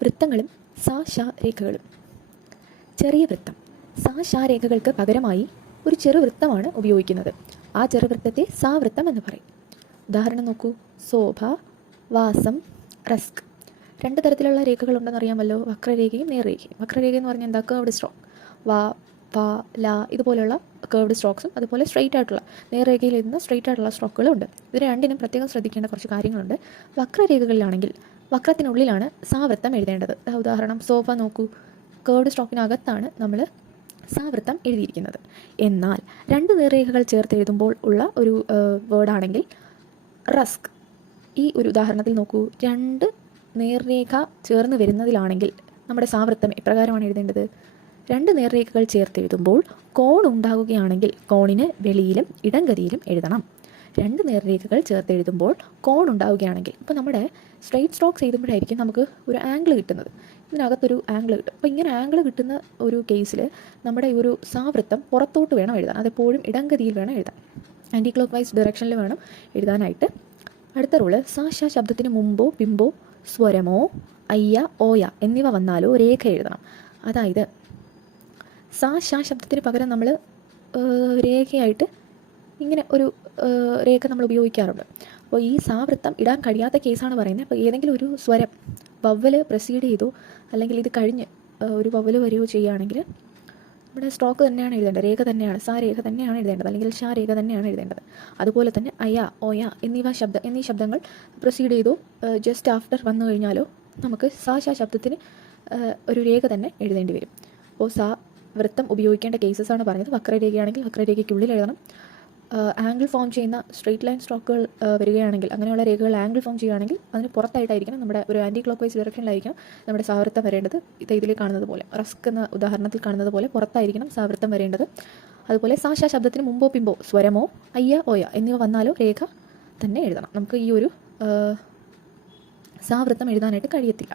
വൃത്തങ്ങളും സാ ഷ രേഖകളും. ചെറിയ വൃത്തം. സാ ഷ രേഖകൾക്ക് പകരമായി ഒരു ചെറുവൃത്തമാണ് ഉപയോഗിക്കുന്നത്. ആ ചെറുവൃത്തത്തെ സാവൃത്തം എന്ന് പറയും. ഉദാഹരണം നോക്കൂ. ശോഭ, വാസം, റസ്ക്. 2 തരത്തിലുള്ള രേഖകളുണ്ടെന്ന് അറിയാമല്ലോ, വക്രരേഖയും നേർരേഖയും. വക്രരേഖ എന്ന് പറഞ്ഞാൽ എന്താ? Curved stroke. വാ, പ, ല ഇതുപോലെയുള്ള കേർവ്ഡ് സ്ട്രോക്സും അതുപോലെ സ്ട്രെയിറ്റ് ആയിട്ടുള്ള നേർരേഖയിൽ എഴുതുന്ന സ്ട്രെയിറ്റ് ആയിട്ടുള്ള സ്ട്രോക്കുകളും ഉണ്ട്. ഇത് രണ്ടിനും പ്രത്യേകം ശ്രദ്ധിക്കേണ്ട കുറച്ച് കാര്യങ്ങളുണ്ട്. വക്രരേഖകളിലാണെങ്കിൽ വക്രത്തിനുള്ളിലാണ് സാവൃത്തം എഴുതേണ്ടത്. ഉദാഹരണം ശോഭ നോക്കൂ, കേർവ്ഡ് സ്ട്രോക്കിനകത്താണ് നമ്മൾ സാവൃത്തം എഴുതിയിരിക്കുന്നത്. എന്നാൽ 2 നേർരേഖകൾ ചേർത്ത് എഴുതുമ്പോൾ ഉള്ള ഒരു വേർഡാണെങ്കിൽ റസ്ക്. ഈ ഒരു ഉദാഹരണത്തിൽ നോക്കൂ, 2 നേർരേഖ ചേർന്ന് വരുന്നതിലാണെങ്കിൽ നമ്മുടെ സാവൃത്തം എപ്രകാരമാണ് എഴുതേണ്ടത്? 2 നേർരേഖകൾ ചേർത്ത് എഴുതുമ്പോൾ കോൺ ഉണ്ടാകുകയാണെങ്കിൽ കോണിന് വെളിയിലും ഇടംഗതിയിലും എഴുതണം. 2 നേർരേഖകൾ ചേർത്ത് എഴുതുമ്പോൾ കോൺ ഉണ്ടാവുകയാണെങ്കിൽ, ഇപ്പോൾ നമ്മുടെ സ്ട്രെയിറ്റ് സ്ട്രോക്സ് എഴുതുമ്പോഴായിരിക്കും നമുക്ക് ഒരു ആംഗിൾ കിട്ടുന്നത്. ഇതിനകത്തൊരു ആംഗിൾ കിട്ടും. അപ്പോൾ ഇങ്ങനെ ആംഗിൾ കിട്ടുന്ന ഒരു കേസിൽ നമ്മുടെ ഈ ഒരു സാവൃത്തം പുറത്തോട്ട് വേണം എഴുതാൻ. അതെപ്പോഴും ഇടംഗതിയിൽ വേണം എഴുതാൻ, ആൻറ്റി ക്ലോക്ക് വൈസ് ഡയറക്ഷനിൽ വേണം എഴുതാനായിട്ട്. അടുത്ത റൂള്, സാ ഷ ശബ്ദത്തിന് മുമ്പോ പിമ്പോ സ്വരമോ അയ്യ ഓയ എന്നിവ വന്നാലോ രേഖ എഴുതണം. അതായത് സാ ഷ ശബ്ദത്തിന് പകരം നമ്മൾ രേഖയായിട്ട് ഇങ്ങനെ ഒരു രേഖ നമ്മൾ ഉപയോഗിക്കാറുണ്ട്. അപ്പോൾ ഈ സാവൃത്തം ഇടാൻ കഴിയാത്ത കേസാണ് പറയുന്നത്. അപ്പോൾ ഏതെങ്കിലും ഒരു സ്വരം വവ്വല് പ്രൊസീഡ് ചെയ്തോ അല്ലെങ്കിൽ ഇത് കഴിഞ്ഞ് ഒരു വവ്വല് വരികയോ ചെയ്യുകയാണെങ്കിൽ നമ്മുടെ സ്ട്രോക്ക് തന്നെയാണ് എഴുതേണ്ടത്, രേഖ തന്നെയാണ്, സാ രേഖ തന്നെയാണ് എഴുതേണ്ടത്, അല്ലെങ്കിൽ ഷാ രേഖ തന്നെയാണ് എഴുതേണ്ടത്. അതുപോലെ തന്നെ അയ, ഓയ എന്നീ ശബ്ദങ്ങൾ പ്രൊസീഡ് ചെയ്തോ ജസ്റ്റ് ആഫ്റ്റർ വന്നു കഴിഞ്ഞാലോ നമുക്ക് സാ ഷ ശബ്ദത്തിന് ഒരു രേഖ തന്നെ എഴുതേണ്ടി വരും. അപ്പോൾ സാ വൃത്തം ഉപയോഗിക്കേണ്ട കേസസ് ആണ് പറയുന്നത്. വക്രരേഖയാണെങ്കിൽ വക്രരേഖയ്ക്കുള്ളിൽ എഴുതണം. ആംഗിൾ ഫോം ചെയ്യുന്ന സ്ട്രെയിറ്റ് ലൈൻ സ്ട്രോക്കുകൾ വരികയാണെങ്കിൽ, അങ്ങനെയുള്ള രേഖകൾ ആംഗിൾ ഫോം ചെയ്യുകയാണെങ്കിൽ അതിന് പുറത്തായിട്ടായിരിക്കണം, നമ്മുടെ ഒരു ആൻറ്റി ക്ലോക്ക് വൈസ് ഡയറക്ഷനിലായിരിക്കണം നമ്മുടെ സാവൃത്തം വരേണ്ടത്. ഇതിൽ കാണുന്നത് പോലെ, റസ്ക് എന്ന ഉദാഹരണത്തിൽ കാണുന്നത് പോലെ പുറത്തായിരിക്കണം സാവൃത്തം വരേണ്ടത്. അതുപോലെ സാ ഷ ശബ്ദത്തിന് മുമ്പോ പിമ്പോ സ്വരമോ അയ്യ ഓയ എന്നിവ വന്നാലോ രേഖ തന്നെ എഴുതണം. നമുക്ക് ഈ ഒരു സാവൃത്തം എഴുതാനായിട്ട് കഴിയത്തില്ല.